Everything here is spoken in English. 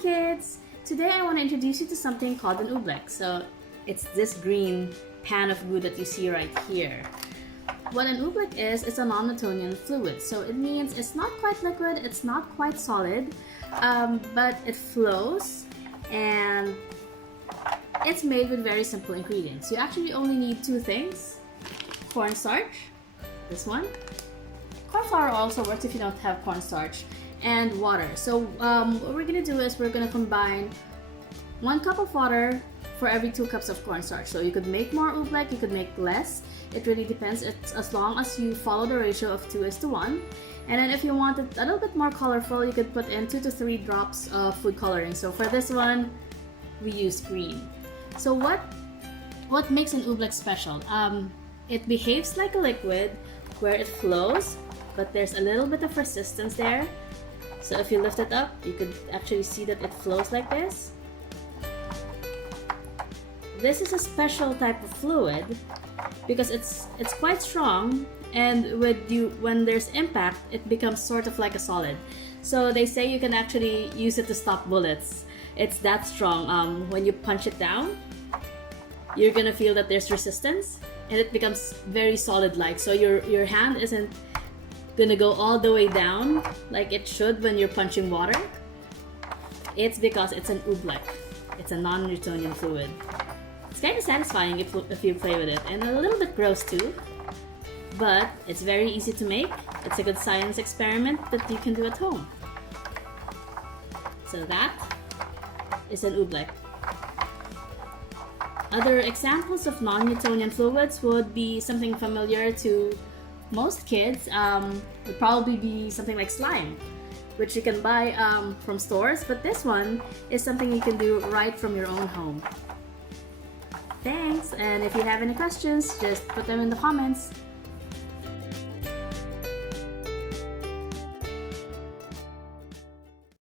kids! Today I want to introduce you to something called an oobleck. So it's this green pan of goo that you see right here. What an oobleck is, it's a non-Newtonian fluid. So it means it's not quite liquid, it's not quite solid, but it flows and it's made with very simple ingredients. You actually only need two things: cornstarch, this one. Corn flour also works if you don't have cornstarch, and water. So what we're gonna do is we're gonna combine 1 cup of water for every 2 cups of cornstarch. So you could make more oobleck, you could make less. It really depends. It's as long as you follow the ratio of 2:1. And then if you want it a little bit more colorful, you could put in 2 to 3 drops of food coloring. So for this one, we use green. So what makes an oobleck special? It behaves like a liquid where it flows, but there's a little bit of resistance there. So if you lift it up, you could actually see that it flows like this. This is a special type of fluid because it's quite strong, and when there's impact, it becomes sort of like a solid. So they say you can actually use it to stop bullets. It's that strong. When you punch it down, you're gonna feel that there's resistance, and it becomes very solid-like. So your hand isn't gonna go all the way down like it should when you're punching water. It's because it's an oobleck. It's a non-Newtonian fluid. It's kind of satisfying if you play with it, and a little bit gross too. But it's very easy to make. It's a good science experiment that you can do at home. So that is an oobleck. Other examples of non-Newtonian fluids would be something familiar to most kids. Would probably be something like slime, which you can buy from stores, but this one is something you can do right from your own home. Thanks, and if you have any questions, just put them in the comments.